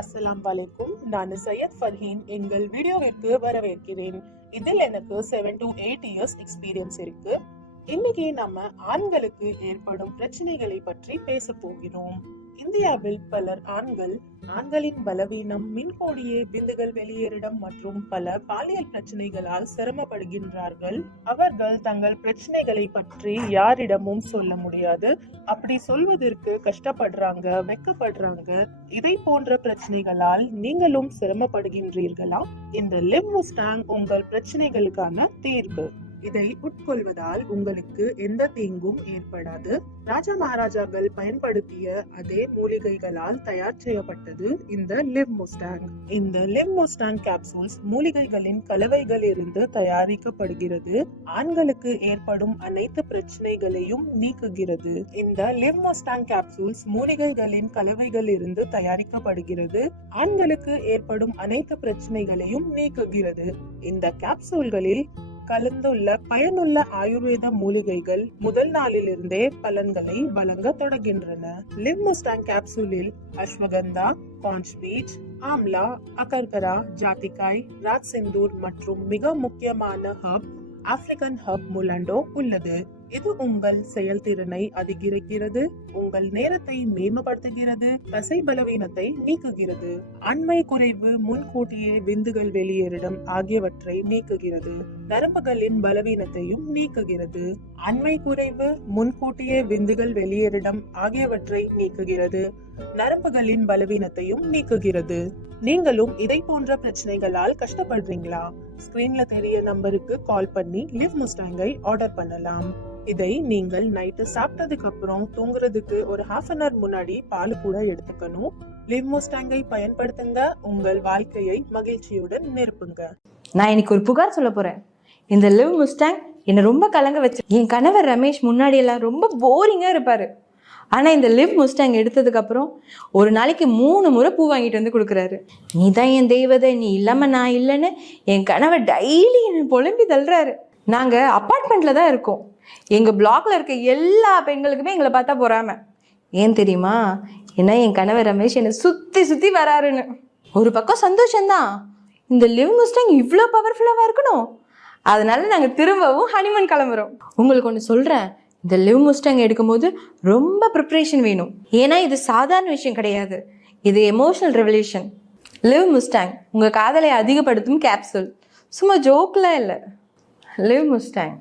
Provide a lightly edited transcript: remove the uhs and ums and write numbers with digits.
அஸ்ஸலாம் வலைக்கும். நான் சையத் ஃபர்ஹீன். எங்கள் வீடியோவிற்கு வரவேற்கிறேன். இதில் எனக்கு 7 to 8 இயர்ஸ் எக்ஸ்பீரியன்ஸ் இருக்கு. இன்னைக்கு நம்ம ஆண்களுக்கு ஏற்படும் பிரச்சனைகளை பற்றி பேச போகிறோம். இந்தியாவில் பலர் ஆண்களின் பலவீனம், மின்கோடியே விந்துகள் வெளியேறிடம் மற்றும் பல பாலியல் பிரச்சனைகளால் சிரமப்படுகின்றார்கள். அவர்கள் தங்கள் பிரச்சனைகளை பற்றி யாரிடமும் சொல்ல முடியாது. அப்படி சொல்வதற்கு கஷ்டப்படுறாங்க, வெக்கப்படுறாங்க. இதை போன்ற பிரச்சனைகளால் நீங்களும் சிரமப்படுகின்றீர்களா? இந்த லிவ் முஸ்டாங் உங்கள் பிரச்சனைகளுக்கான தீர்வு. இதை உட்கொள்வதால் உங்களுக்கு எந்த தீங்கும் ஏற்படாது. ராஜா மகாராஜாக்கள் பயன்படுத்திய அதே மூலிகைகளால் தயார் செய்யப்பட்டது இந்த லிவ் முஸ்டாங். இந்த லிவ் முஸ்டாங் கேப்சூல்ஸ் மூலிகைகளின் கலவைகள் இருந்து தயாரிக்கப்படுகிறது. ஆண்களுக்கு ஏற்படும் அனைத்து பிரச்சனைகளையும் நீக்குகிறது. இந்த லிவ் முஸ்டாங் கேப்சூல்ஸ் மூலிகைகளின் கலவைகள் இருந்து தயாரிக்கப்படுகிறது. ஆண்களுக்கு ஏற்படும் அனைத்து பிரச்சனைகளையும் நீக்குகிறது. இந்த கேப்சூல்களில் கலந்துள்ள பயனுள்ள ஆயுர்வேத மூலிகைகள் முதல் நாளிலிருந்தே பலன்களை வழங்க தொடங்கின்றன. லிவ் முஸ்டாங் கேப்சூலில் அஸ்வகந்தா, கான்ச் பீச், ஆம்லா, அகர்கரா, ஜாதிக்காய், ராஜ் சிந்தூர் மற்றும் மிக முக்கியமான ஹர்ப் ஆப்பிரிக்கன் ஹர்ப் முலாண்டோ உள்ளது. இது உங்கள் செயல்திறனை அதிகரிக்கிறது, உங்கள் நேரத்தை மேம்படுத்துகிறது, தசை பலவீனத்தை நீக்குகிறது, ஆண்மை குறைவு, முன்கூட்டியே விந்துகள் வெளியேறிடம் ஆகியவற்றை நீக்குகிறது, நரம்புகளின் பலவீனத்தையும் நீக்குகிறது. ஆண்மை குறைவு, முன்கூட்டியே விந்துகள் வெளியேறிடம் ஆகியவற்றை நீக்குகிறது, நரம்புகளின் பலவீனத்தையும் நீக்குகிறது. நீங்களும் இதை போன்ற பிரச்சனைகளால் கஷ்டப்படுறீங்களா? ஸ்கிரீன்ல தெரிய நம்பருக்கு கால் பண்ணி லிவ் முஸ்டாங்கை ஆர்டர் பண்ணலாம். இதை நீங்கள் நைட்டு சாப்பிட்டதுக்கு அப்புறம் தூங்குறதுக்கு ஒரு ½ an hour முன்னாடி பால் கூட எடுத்துக்கணும். லிவ் முஸ்டாங்கை பயன்படுத்துங்க, உங்கள் வாழ்க்கையை மகிழ்ச்சியுடன் நிரப்புங்க. நான் இன்னைக்கு ஒரு புகார் சொல்ல போறேன். இந்த லிவ் முஸ்டாங் என்னை ரொம்ப கலங்க வச்சு. என் கணவர் ரமேஷ் முன்னாடி எல்லாம் ரொம்ப போரிங்கா இருப்பாரு. ஆனா இந்த லிவ் முஸ்டாங் எடுத்ததுக்கு அப்புறம் ஒரு நாளைக்கு 3 முறை பூ வாங்கிட்டு வந்து கொடுக்குறாரு. நீ தான் என் தெய்வதை, நீ இல்லாம நான் இல்லைன்னு என் கணவர் டெய்லி என்ன புலம்பி தள்ளுறாரு. நாங்க அப்பார்ட்மெண்ட்ல தான் இருக்கோம். எங்க பிளாக்ல இருக்க எல்லா பெண்களுக்குமே எங்களை பார்த்தா பொறாம. ஏன் தெரியுமா? ஏன்னா என் கணவர் ரமேஷ் என்னை சுத்தி சுத்தி வராருன்னு. ஒரு பக்கம் சந்தோஷம்தான், இந்த லிவ் முஸ்டாங் இவ்வளோ பவர்ஃபுல்லாவா இருக்கணும். அதனால நாங்க திரும்பவும் ஹனிமூன் கிளம்புறோம். உங்களுக்கு ஒன்று சொல்றேன், இந்த லிவ் முஸ்டாங் எடுக்கும்போது ரொம்ப ப்ரிப்ரேஷன் வேணும். ஏன்னா இது சாதாரண விஷயம் கிடையாது, இது எமோஷனல் ரெவல்யூஷன். லிவ் முஸ்டாங் உங்க காதலை அதிகப்படுத்தும் கேப்சூல், சும்மா ஜோக்லாம் இல்லை. Live Mustang.